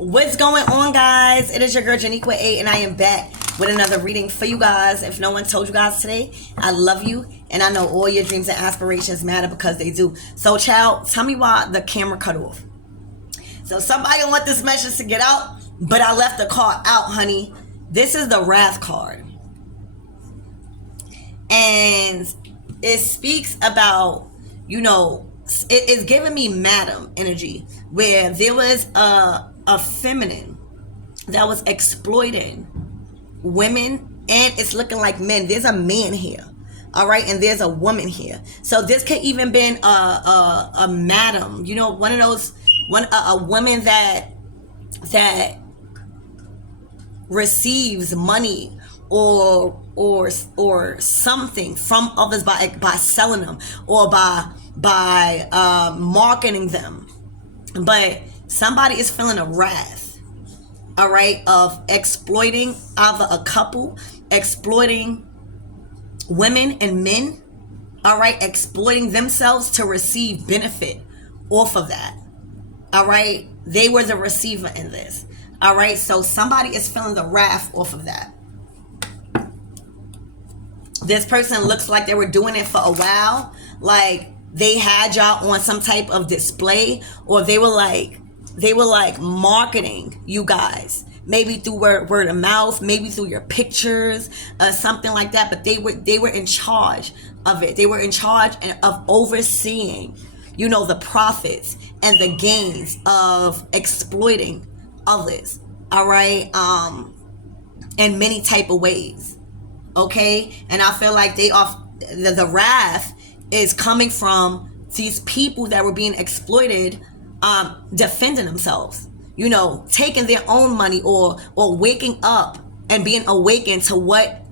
What's going on, guys? It is your girl Janiqua A, and I am back with another reading for you guys. If no one told you guys today, I love you, and I know all your dreams and aspirations matter because they do. So, child, tell me why the camera cut off. So somebody want this message to get out, but I left the card out, honey. This is the Wrath card, and it speaks about, it is giving me Madam energy, where there was a feminine that was exploiting women, and it's looking like men. There's a man here, all right, and there's a woman here. So this could even been a madam, one of those, a woman that receives money or something from others by selling them or by marketing them. But somebody is feeling a wrath, all right, of exploiting either a couple, exploiting women and men, all right, exploiting themselves to receive benefit off of that, all right. They were the receiver in this, all right. So somebody is feeling the wrath off of that. This person looks like they were doing it for a while, like they had y'all on some type of display, or they were like marketing you guys, maybe through word of mouth, maybe through your pictures, something like that. But they were in charge of it. They were in charge of overseeing, the profits and the gains of exploiting others, all right, in many type of ways, okay. And I feel like the wrath is coming from these people that were being exploited, defending themselves, taking their own money or waking up and being awakened to what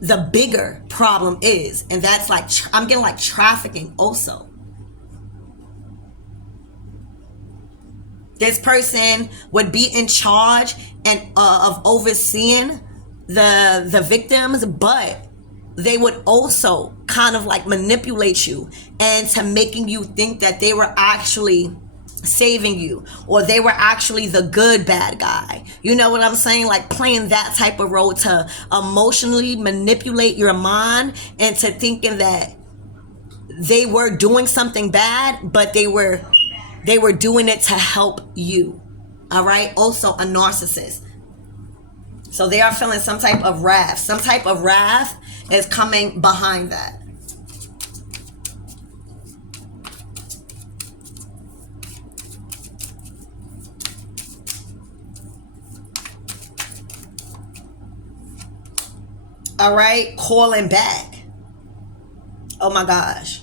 the bigger problem is. And that's like, I'm getting like trafficking also. This person would be in charge and of overseeing the victims, but they would also kind of like manipulate you into making you think that they were actually saving you, or they were actually the good bad guy. You know what I'm saying? Like playing that type of role to emotionally manipulate your mind into thinking that they were doing something bad, but they were doing it to help you. All right. Also a narcissist. So they are feeling some type of wrath. Some type of wrath is coming behind that. All right, calling back. Oh my gosh.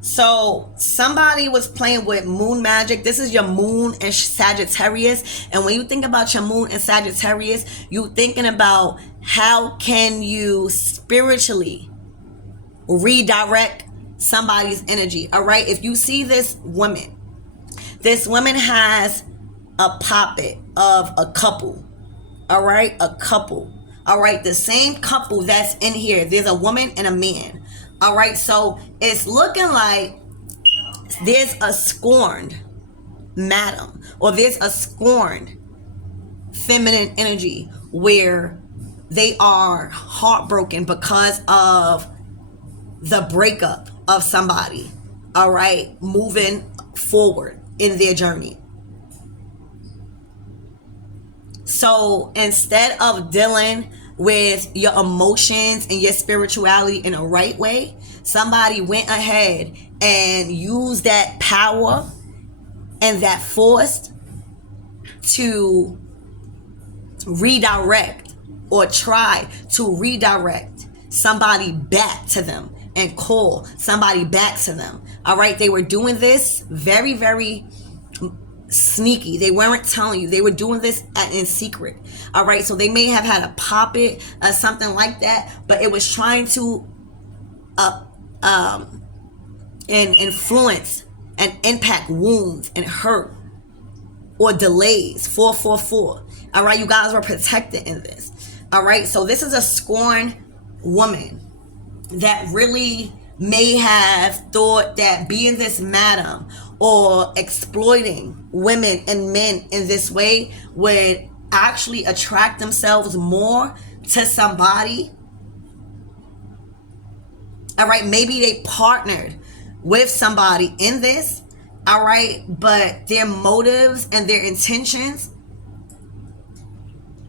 So somebody was playing with moon magic. This is your moon and Sagittarius. And when you think about your moon and Sagittarius, you thinking about how can you spiritually redirect somebody's energy. All right. If you see this woman has a puppet of a couple. All right. A couple. All right. The same couple that's in here. There's a woman and a man. All right, so it's looking like there's a scorned madam, or there's a scorned feminine energy where they are heartbroken because of the breakup of somebody, all right, moving forward in their journey. So instead of dealing with your emotions and your spirituality in a right way, somebody went ahead and used that power and that force to redirect or try to redirect somebody back to them and call somebody back to them. All right, they were doing this very, very sneaky. They weren't telling you. They were doing this in secret. All right, so they may have had a puppet or something like that, but it was trying to influence and impact wounds and hurt or delays. 444. All right, you guys were protected in this. All right, so this is a scorned woman that really may have thought that being this madam or exploiting women and men in this way would actually attract themselves more to somebody. All right, maybe they partnered with somebody in this. All right, but their motives and their intentions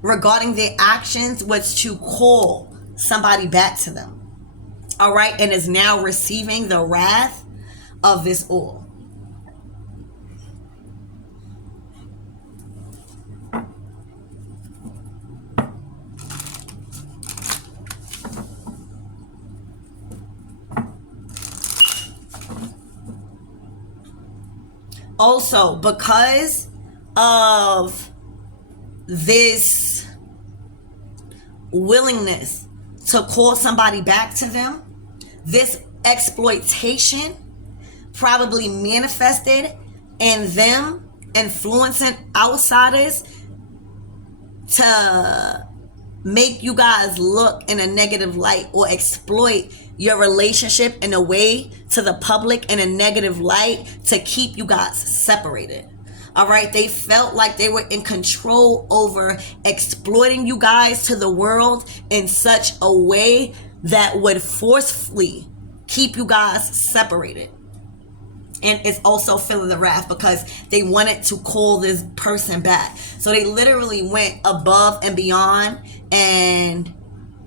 regarding their actions was to call somebody back to them. All right, and is now receiving the wrath of this all. Also, because of this willingness to call somebody back to them, this exploitation probably manifested in them influencing outsiders to make you guys look in a negative light or exploit your relationship in a way to the public in a negative light to keep you guys separated. All right, they felt like they were in control over exploiting you guys to the world in such a way that would forcefully keep you guys separated. And it's also feeling the wrath because they wanted to call this person back. So they literally went above and beyond and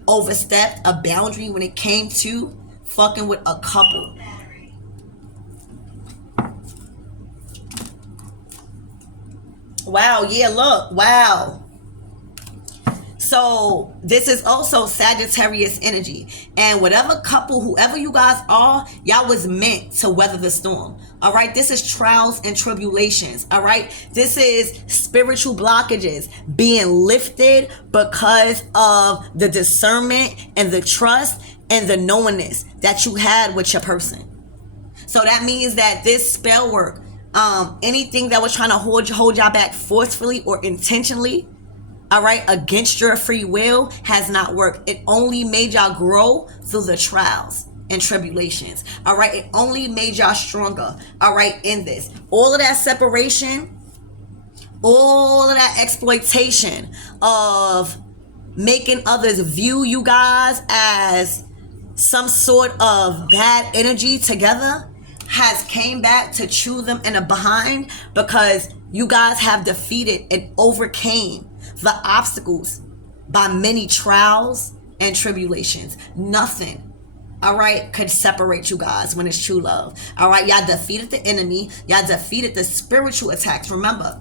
overstepped a boundary when it came to fucking with a couple. Wow, yeah, look, wow. So this is also Sagittarius energy. And whatever couple, whoever you guys are, y'all was meant to weather the storm. All right, this is trials and tribulations. All right, this is spiritual blockages being lifted because of the discernment and the trust and the knowingness that you had with your person. So that means that this spell work, anything that was trying to hold y'all back forcefully or intentionally, all right, against your free will, has not worked. It only made y'all grow through the trials and tribulations. All right, it only made y'all stronger. All right, in this, all of that separation, all of that exploitation of making others view you guys as some sort of bad energy together has came back to chew them in the behind, because you guys have defeated and overcame the obstacles by many trials and tribulations. Nothing, all right, could separate you guys when it's true love. All right, y'all defeated the enemy. Y'all defeated the spiritual attacks. Remember,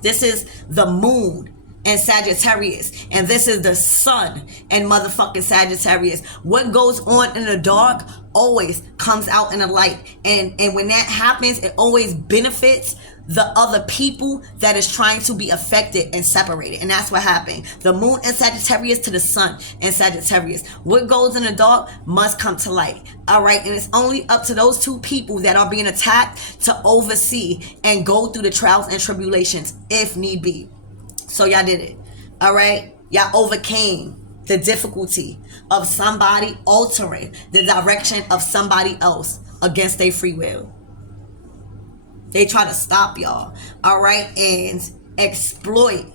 this is the moon and Sagittarius, and this is the sun and motherfucking Sagittarius. What goes on in the dark always comes out in the light, and when that happens, it always benefits the other people that is trying to be affected and separated. And that's what happened. The moon and Sagittarius to the sun and Sagittarius. What goes in the dark must come to light. All right, and it's only up to those two people that are being attacked to oversee and go through the trials and tribulations if need be. So y'all did it. All right, y'all overcame the difficulty of somebody altering the direction of somebody else against their free will. They try to stop y'all, all right, and exploit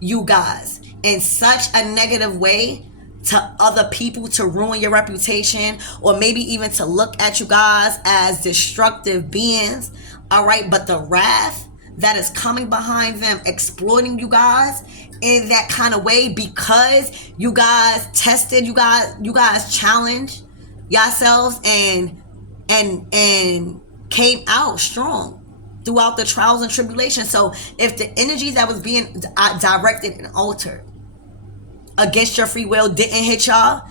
you guys in such a negative way to other people to ruin your reputation, or maybe even to look at you guys as destructive beings, all right, but the wrath that is coming behind them exploiting you guys in that kind of way, because you guys tested, you guys challenged yourselves and came out strong throughout the trials and tribulations. So if the energies that was being directed and altered against your free will didn't hit y'all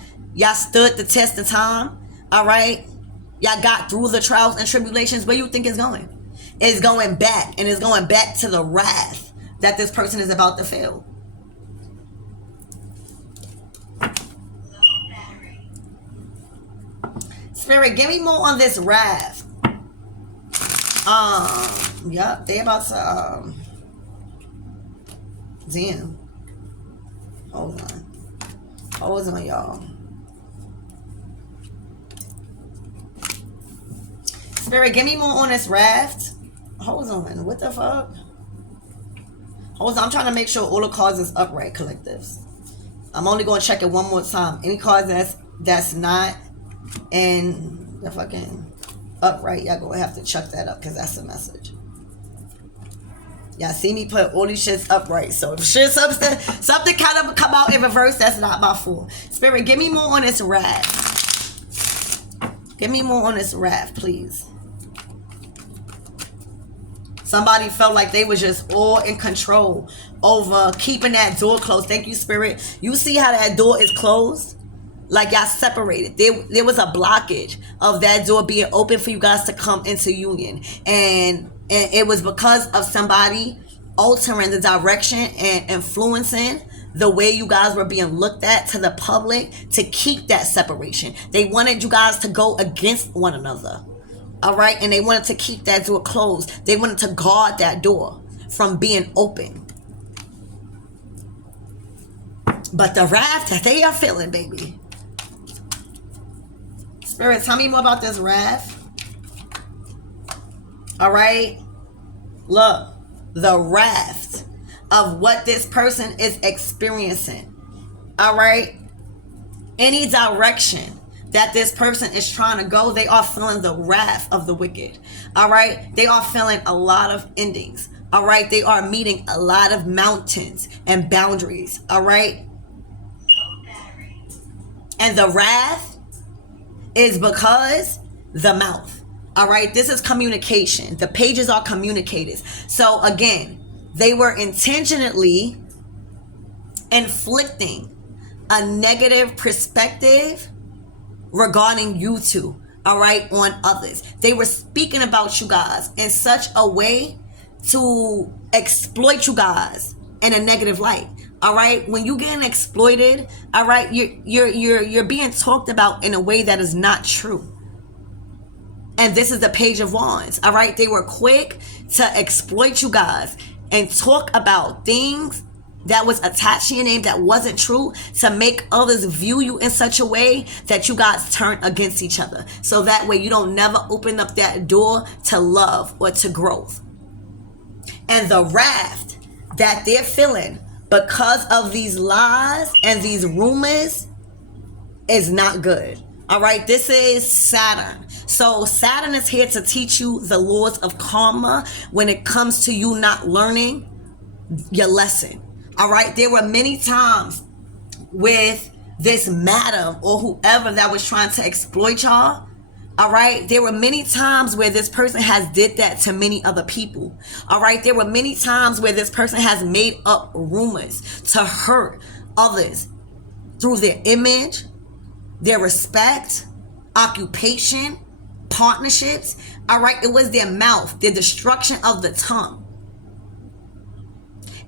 stood the test of time, all right, y'all got through the trials and tribulations, where you think it's going? It's going back, and it's going back to the wrath that this person is about to feel. Spirit, give me more on this wrath. Yep, they about to damn. Hold on, y'all. Spirit, give me more on this raft. Hold on. What the fuck? Hold on. I'm trying to make sure all the cards is upright, collectives. I'm only going to check it one more time. Any cards that's not in the fucking upright, y'all going to have to check that up because that's a message. Y'all see me put all these shits upright. So if shit, something kind of come out in reverse, that's not my fault. Spirit, give me more on this raft. Give me more on this raft, please. Somebody felt like they was just all in control over keeping that door closed. Thank you, Spirit. You see how that door is closed? Like y'all separated. There was a blockage of that door being open for you guys to come into union. And it was because of somebody altering the direction and influencing the way you guys were being looked at to the public to keep that separation. They wanted you guys to go against one another. All right, and they wanted to keep that door closed. They wanted to guard that door from being open. But the wrath that they are feeling, baby. Spirit, tell me more about this wrath. All right, look, the wrath of what this person is experiencing. All right, any direction that this person is trying to go, they are feeling the wrath of the wicked. All right, they are feeling a lot of endings. All right, they are meeting a lot of mountains and boundaries. All right, and the wrath is because the mouth. All right, this is communication. The pages are communicators. So again, they were intentionally inflicting a negative perspective regarding you two, all right, on others. They were speaking about you guys in such a way to exploit you guys in a negative light. All right, when you getting exploited, all right, you're being talked about in a way that is not true. And this is the Page of Wands. All right, they were quick to exploit you guys and talk about things that was attached to your name that wasn't true, to make others view you in such a way that you guys turn against each other. So that way you don't never open up that door to love or to growth. And the wrath that they're feeling because of these lies and these rumors is not good. All right, this is Saturn. So Saturn is here to teach you the laws of karma when it comes to you not learning your lesson. All right, there were many times with this madam or whoever that was trying to exploit y'all. All right, there were many times where this person has did that to many other people. All right, there were many times where this person has made up rumors to hurt others through their image, their respect, occupation, partnerships. All right, it was their mouth, their destruction of the tongue.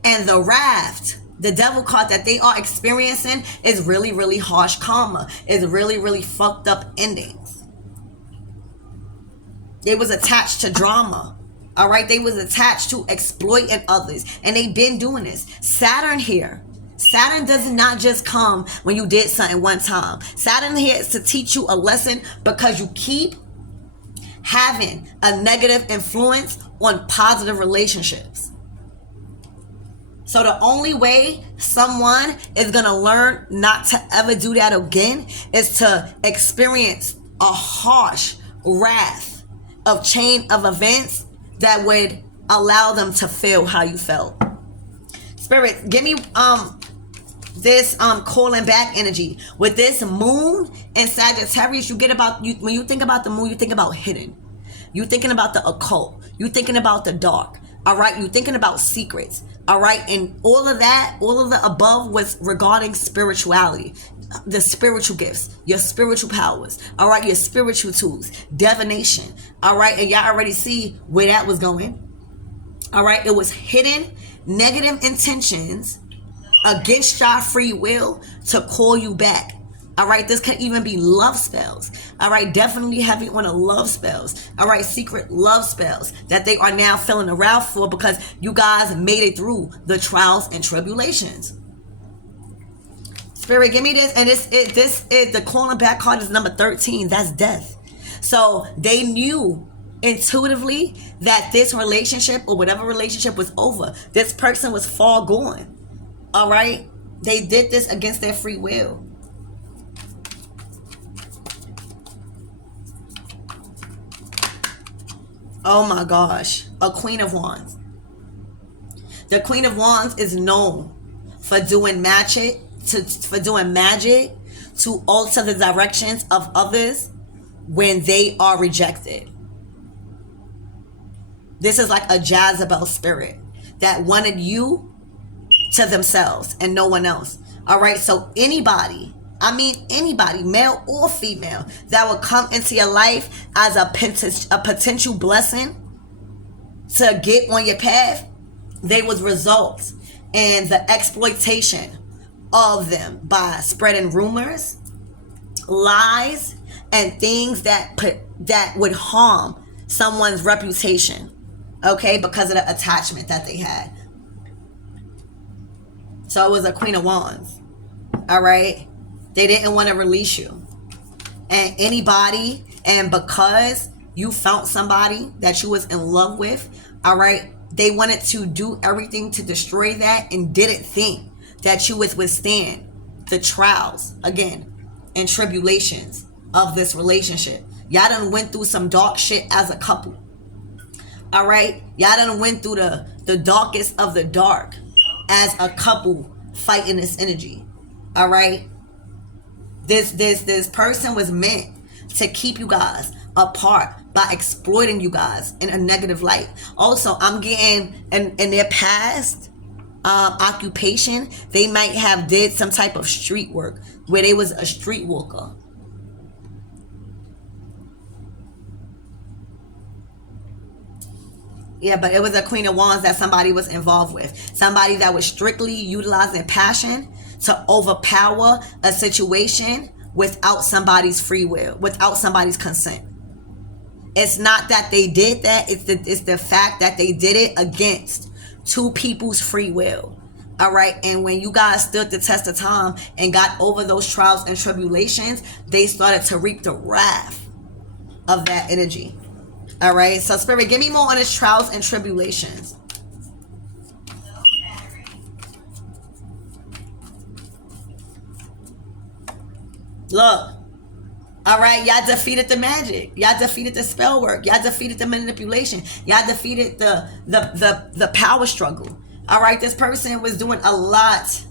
And the wrath, the devil card that they are experiencing is really, really harsh karma. It's really, really fucked up endings. They was attached to drama. All right, they was attached to exploiting others. And they've been doing this. Saturn here. Saturn does not just come when you did something one time. Saturn here is to teach you a lesson because you keep having a negative influence on positive relationships. So the only way someone is going to learn not to ever do that again is to experience a harsh wrath of chain of events that would allow them to feel how you felt. Spirit, give me this calling back energy. With this moon and Sagittarius, when you think about the moon, you think about hidden. You thinking about the occult. You thinking about the dark. All right, you thinking about secrets. All right, and all of that, all of the above was regarding spirituality, the spiritual gifts, your spiritual powers. All right, your spiritual tools, divination. All right, and y'all already see where that was going. All right, it was hidden negative intentions against your free will to call you back. All right, this can even be love spells. All right, definitely heavy on the love spells. All right, secret love spells that they are now feeling around for because you guys made it through the trials and tribulations. Spirit, give me this. And this is the calling back card is number 13. That's death. So they knew intuitively that this relationship or whatever relationship was over. This person was far gone. All right? They did this against their free will. Oh my gosh. A Queen of Wands. The Queen of Wands is known for doing magic, to alter the directions of others when they are rejected. This is like a Jezebel spirit that wanted you to themselves and no one else. All right, so anybody, male or female, that will come into your life as a potential blessing to get on your path, they would result in the exploitation of them by spreading rumors, lies, and things that would harm someone's reputation, okay, because of the attachment that they had. So it was a Queen of Wands. All right, they didn't want to release you, and because you found somebody that you was in love with, all right, they wanted to do everything to destroy that and didn't think that you would withstand the trials, again, and tribulations of this relationship. Y'all done went through some dark shit as a couple. All right? Y'all done went through the darkest of the dark as a couple fighting this energy. All right? This person was meant to keep you guys apart by exploiting you guys in a negative light. Also, I'm getting in their past occupation, they might have did some type of street work where they was a street walker. Yeah, but it was a Queen of Wands that somebody was involved with. Somebody that was strictly utilizing passion to overpower a situation without somebody's free will, without somebody's consent. It's not that they did that. It's the fact that they did it against two people's free will. All right. And when you guys stood the test of time and got over those trials and tribulations, they started to reap the wrath of that energy. All right. So Spirit, give me more on his trials and tribulations. Look. All right, y'all defeated the magic. Y'all defeated the spell work. Y'all defeated the manipulation. Y'all defeated the power struggle. All right, this person was doing a lot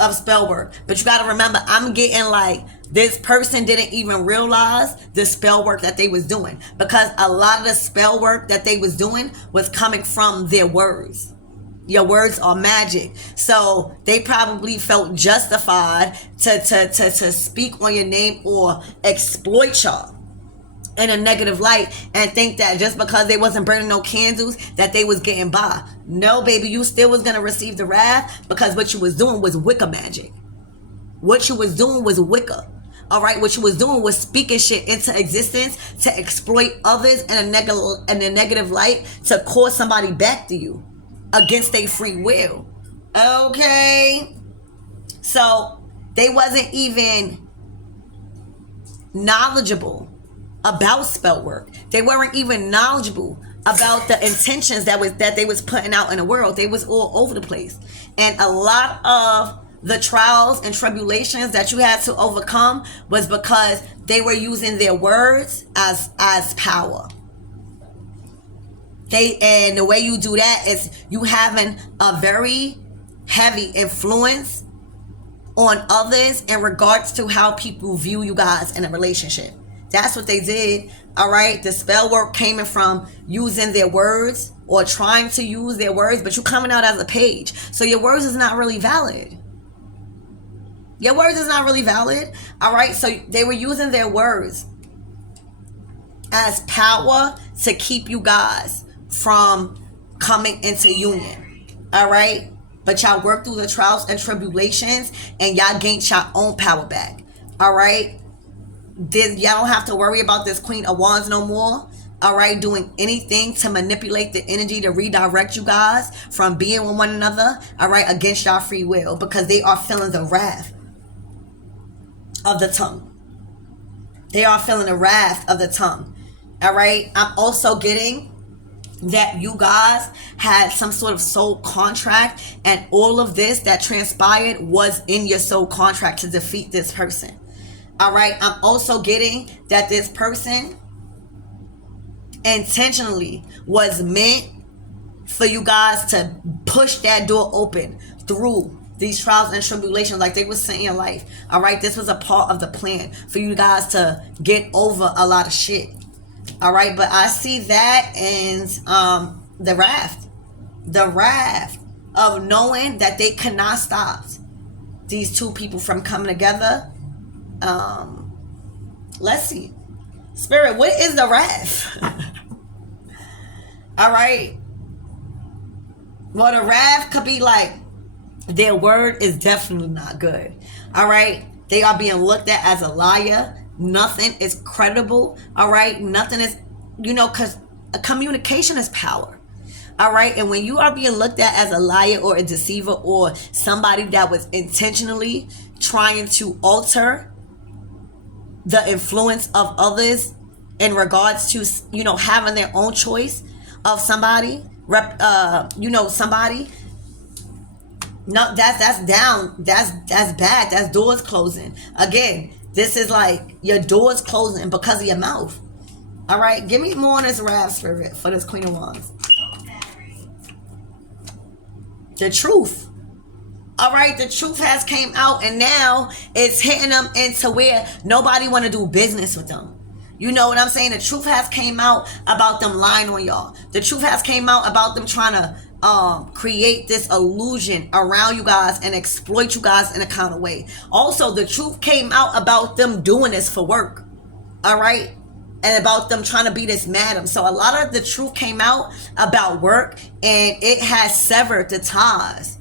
of spell work. But you got to remember, I'm getting like this person didn't even realize the spell work that they was doing. Because a lot of the spell work that they was doing was coming from their words. Your words are magic. So they probably felt justified to speak on your name or exploit y'all in a negative light and think that just because they wasn't burning no candles that they was getting by. No, baby, you still was going to receive the wrath because what you was doing was Wicca magic. What you was doing was Wicca. All right, what you was doing was speaking shit into existence to exploit others in a negative light to cause somebody back to you against their free will. Okay, so they wasn't even knowledgeable about spell work. They weren't even knowledgeable about the intentions that they was putting out in the world. They was all over the place, and a lot of the trials and tribulations that you had to overcome was because they were using their words as power. And the way you do that is you having a very heavy influence on others in regards to how people view you guys in a relationship. That's what they did. All right. The spell work came in from using their words or trying to use their words, but you coming out as a page. So your words is not really valid. Your words is not really valid. All right. So they were using their words as power to keep you guys from coming into union. All right. But y'all worked through the trials and tribulations and y'all gained your own power back. All right. Y'all don't have to worry about this Queen of Wands no more. All right. Doing anything to manipulate the energy to redirect you guys from being with one another. All right. Against y'all free will, because they are feeling the wrath of the tongue. They are feeling the wrath of the tongue. All right. I'm also getting that you guys had some sort of soul contract, and all of this that transpired was in your soul contract to defeat this person. All right. I'm also getting that this person intentionally was meant for you guys to push that door open through these trials and tribulations, like they were saying in life. All right. This was a part of the plan for you guys to get over a lot of shit. All right. But I see that and the wrath of knowing that they cannot stop these two people from coming together. Let's see. Spirit, what is the wrath? All right. Well, the wrath could be like, their word is definitely not good. All right. They are being looked at as a liar. Nothing is credible. All right. Nothing is, because communication is power. All right. And when you are being looked at as a liar or a deceiver or somebody that was intentionally trying to alter the influence of others in regards to, having their own choice of somebody, somebody. No, that's down. That's bad. That's doors closing. Again, this is like your doors closing because of your mouth. All right, give me more on this wrath, Spirit, for this Queen of Wands. The truth. All right, the truth has came out, and now it's hitting them into where nobody want to do business with them. You know what I'm saying? The truth has came out about them lying on y'all. The truth has came out about them trying to create this illusion around you guys and exploit you guys in a kind of way. Also, the truth came out about them doing this for work. All right? And about them trying to be this madam. So a lot of the truth came out about work, and it has severed the ties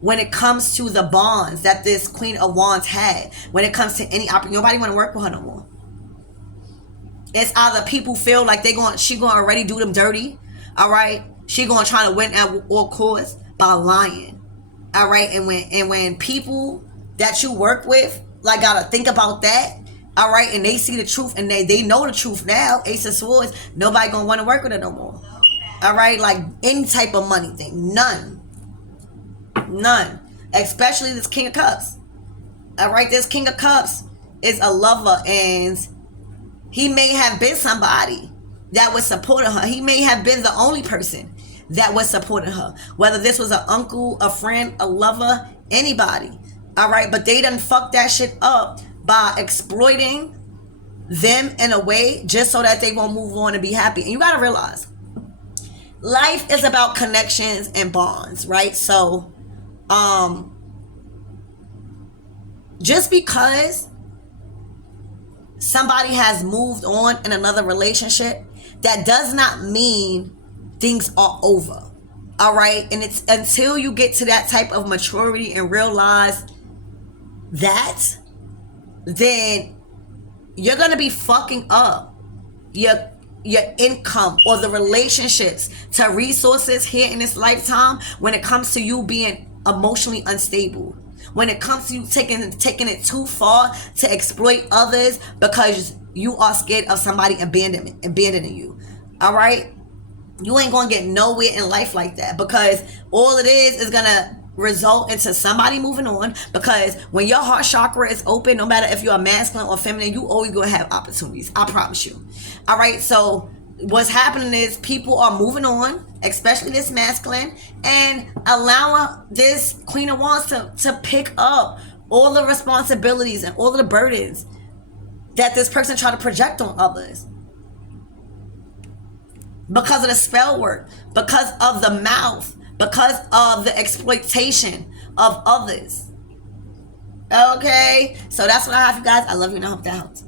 when it comes to the bonds that this Queen of Wands had. When it comes to any opportunity, nobody want to work with her no more. It's either people feel like she gonna already do them dirty. All right, she gonna try to win at all costs by lying. All right, and when people that you work with like gotta think about that. All right, and they see the truth and they know the truth now. Ace of Swords, nobody gonna want to work with her no more. All right, like any type of money thing, none. Especially this King of Cups. All right, this King of Cups is a lover, and he may have been somebody that was supporting her. He may have been the only person that was supporting her. Whether this was an uncle, a friend, a lover, anybody. All right, but they done fucked that shit up by exploiting them in a way just so that they won't move on and be happy. And you got to realize, life is about connections and bonds, right? So, just because somebody has moved on in another relationship, that does not mean things are over. All right. And it's until you get to that type of maturity and realize that, then you're going to be fucking up your income or the relationships to resources here in this lifetime when it comes to you being emotionally unstable. When it comes to you taking it too far to exploit others because you are scared of somebody abandoning you. All right? You ain't going to get nowhere in life like that, because all it is going to result into somebody moving on. Because when your heart chakra is open, no matter if you're a masculine or feminine, you always going to have opportunities. I promise you. All right? So what's happening is people are moving on, especially this masculine, and allowing this Queen of Wands to pick up all the responsibilities and all of the burdens that this person tried to project on others. Because of the spell work, because of the mouth, because of the exploitation of others. Okay? So that's what I have, you guys. I love you and I hope that helps.